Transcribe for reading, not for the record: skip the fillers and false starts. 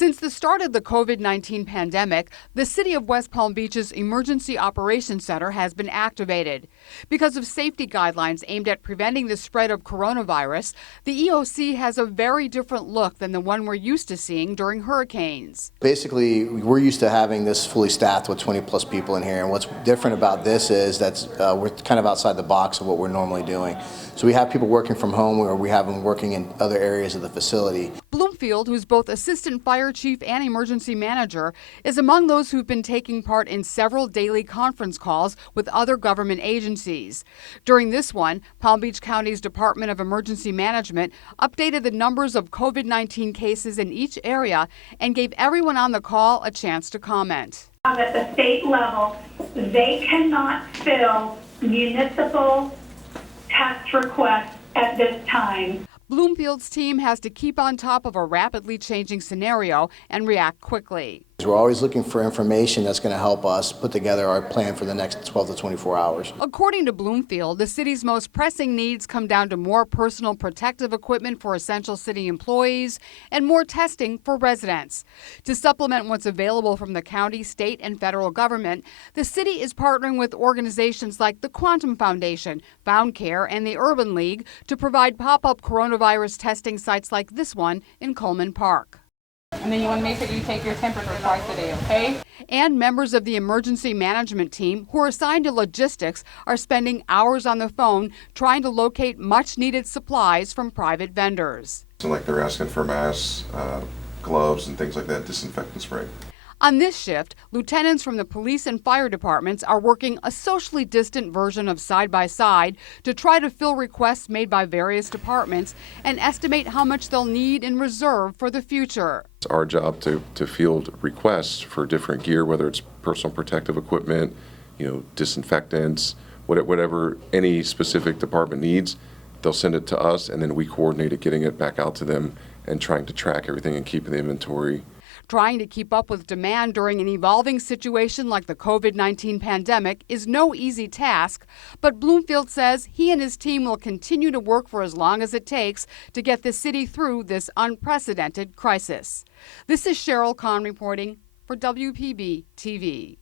Since the start of the COVID-19 pandemic, the City of West Palm Beach's Emergency Operations Center has been activated. Because of safety guidelines aimed at preventing the spread of coronavirus, the EOC has a very different look than the one we're used to seeing during hurricanes. Basically, we're used to having this fully staffed with 20 plus people in here, and what's different about this is that we're kind of outside the box of what we're normally doing. So we have people working from home, or we have them working in other areas of the facility. Bloomfield, who's both assistant fire chief and emergency manager, is among those who've been taking part in several daily conference calls with other government agencies. During this one, Palm Beach County's Department of Emergency Management updated the numbers of COVID-19 cases in each area and gave everyone on the call a chance to comment. At the state level, they cannot fill municipal test requests at this time. Bloomfield's team has to keep on top of a rapidly changing scenario and react quickly. We're always looking for information that's going to help us put together our plan for the next 12 to 24 hours. According to Bloomfield, the city's most pressing needs come down to more personal protective equipment for essential city employees and more testing for residents. To supplement what's available from the county, state, and federal government, the city is partnering with organizations like the Quantum Foundation, Found Care, and the Urban League to provide pop-up coronavirus testing sites like this one in Coleman Park. And then you want to make sure you take your temperature twice a day, okay? And members of the emergency management team who are assigned to logistics are spending hours on the phone trying to locate much-needed supplies from private vendors. So like they're asking for masks, gloves, and things like that, disinfectant spray. On this shift, lieutenants from the police and fire departments are working a socially distant version of side-by-side to try to fill requests made by various departments and estimate how much they'll need in reserve for the future. It's our job to field requests for different gear, whether it's personal protective equipment, disinfectants, whatever any specific department needs. They'll send it to us, and then we coordinate it, getting it back out to them and trying to track everything and keeping the inventory. Trying to keep up with demand during an evolving situation like the COVID-19 pandemic is no easy task, but Bloomfield says he and his team will continue to work for as long as it takes to get the city through this unprecedented crisis. This is Cheryl Kahn reporting for WPB TV.